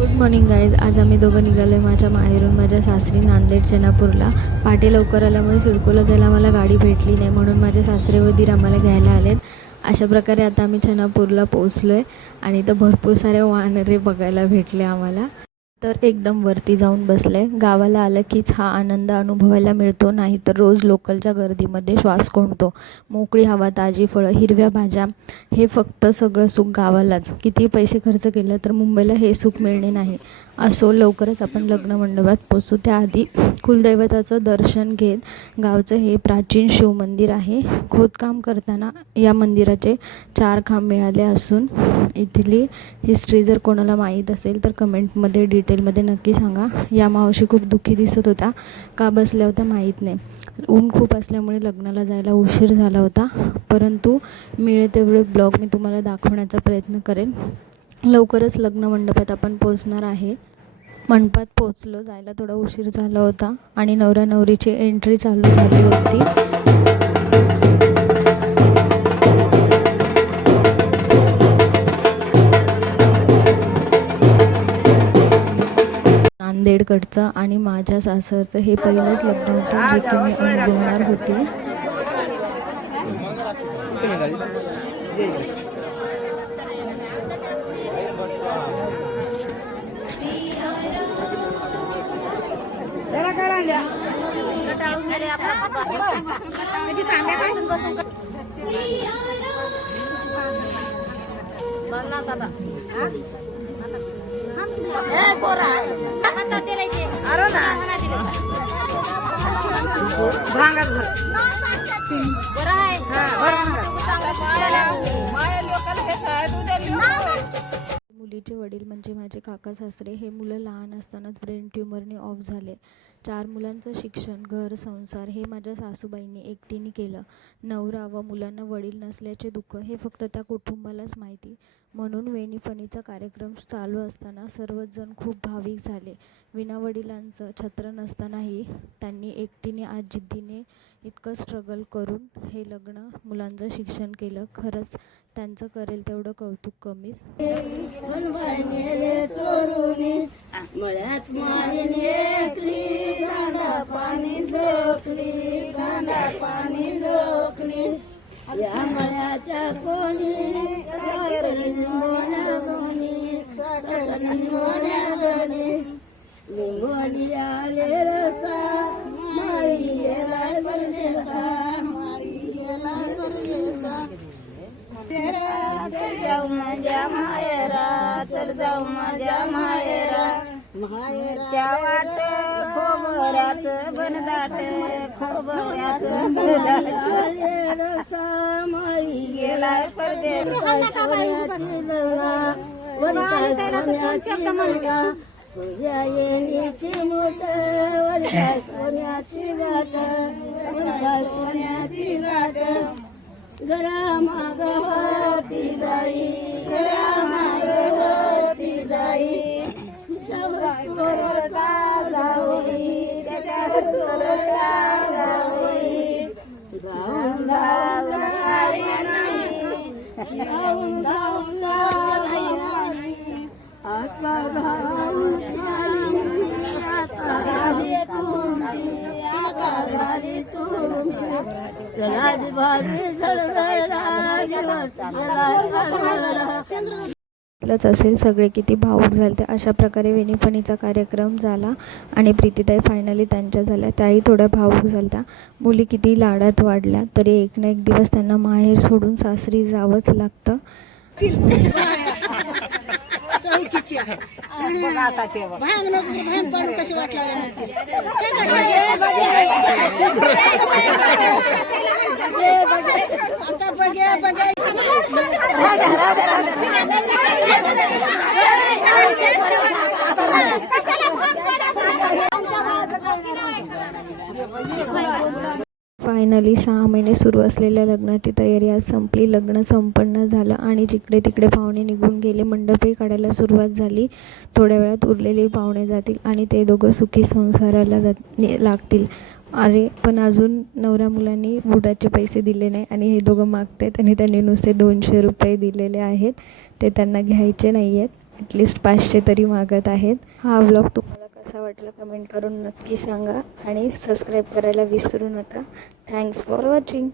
Good morning guys. आज आम्ही दोघं निघालो आहे माझ्या माहेरून माझ्या सासरी नांदेड चेनापूरला. पहाटे लवकर आल्यामुळे सिडकोला जायला आम्हाला गाडी भेटली नाही, म्हणून माझे सासरे व दीर आम्हाला घ्यायला आलेत. अशा प्रकारे आता आम्ही चेनापूरला पोचलो आहे आणि इथं भरपूर सारे वानरे बघायला भेटले आम्हाला. तर एकदम वरती जाऊन बसले. गावाला आलं कीच हा आनंद अनुभवायला मिळतो, नाही तर रोज लोकलच्या गर्दीमध्ये श्वास कोंडतो. मोकळी हवा, ताजी फळं, हिरव्या भाज्या, हे फक्त सगळं सुख गावालाच. किती पैसे खर्च केलं तर मुंबईला हे सुख मिळणे नाही. असो, लवकरच आपण लग्न मंडपात पोचू. त्याआधी कुलदैवताचं दर्शन घेत. गावचं हे प्राचीन शिवमंदिर आहे. खोदकाम करताना या मंदिराचे 4 खांब मिळाले असून इथली हिस्ट्री जर कोणाला माहीत असेल तर कमेंटमध्ये डिटेलमध्ये नक्की सांगा. या मावशी खूप दुःखी दिसत होता. का बसल्या होत्या माहीत नाही. ऊन खूप असल्यामुळे लग्नाला जायला उशीर झाला होता, परंतु मिळेल तेवढे ब्लॉग मी तुम्हाला दाखवण्याचा प्रयत्न करेन. लवकरच लग्न मंडपात आपण पोचणार आहे. मंडपात पोचलो, जायला थोडा उशीर झाला होता आणि नवरा नवरीची एंट्री चालू झाली होती. नांदेडकडचं आणि माझ्या सासरचं हे पहिलंच लग्न होतं जे की मी अनुभवणार होते. मुलीचे वडील म्हणजे माझे काका सासरे हे मुलं लहान असतानाच ब्रेन ट्यूमरने ऑफ झाले. 4 मुलांचं शिक्षण, घर, संसार हे माझ्या सासूबाईंनी एकटीने केलं. नवरा व मुलांना वडील नसल्याचे दुःख हे फक्त त्या कुटुंबालाच माहिती. म्हणून वेणीपणीचा कार्यक्रम चालू असताना सर्वच जण खूप भाविक झाले. विनावडिलांचं छत्र नसतानाही त्यांनी एकटीने आज जिद्दीने इतकं स्ट्रगल करून हे लग्न, मुलांचं शिक्षण केलं. खरंच त्यांचं करेल तेवढं कौतुक कमीच. माझ्या मायरा, चल जाऊ माझ्या मायरा, मायरच्या वाट खोबऱ्यात बनदाट, खोबऱ्यात माई गेलाय परदेश. तुझ्या येण्याची मोठ सोन्याची गाठ, सोन्याची गाठ, घरा माग होती जाई, घरा माग होती जाई, सोरता जाऊई, त्याच्यात सोरता जाऊई, धावून धावून धावून धावून आता धावून असेल सगळे किती भावूक झाले. अशा प्रकारे वेणीपणीचा कार्यक्रम झाला आणि प्रीतीताई फायनली त्यांच्या झाल्या. त्याही थोड्या भावूक झाल्या. मुली किती लाडात वाढल्या तरी एक ना एक दिवस त्यांना माहेर सोडून सासरी जावंच लागतं. फायनली 6 महिने सुरू असलेल्या लग्नाची तयारी आज संपली. लग्न संपन्न झालं आणि जिकडे तिकडे पाहुणे निघून गेले. मंडपही काढायला सुरुवात झाली. थोड्या वेळात उरलेले पाहुणे जातील आणि ते दोघं सुखी संसाराला लागतील. अरे पण अजून नवरा मुलांनी बुडाचे पैसे दिले नाही आणि हे दोघं मागतात आणि त्यांनी नुसते 200 रुपये दिलेले आहेत. ते त्यांना घ्यायचे नाही आहेत. ॲटलिस्ट 500 तरी मागत आहेत. हा व्लॉग तुम्हाला कसा वाटला कमेंट करून नक्की सांगा आणि सबस्क्राईब करायला विसरू नका. Thanks for watching.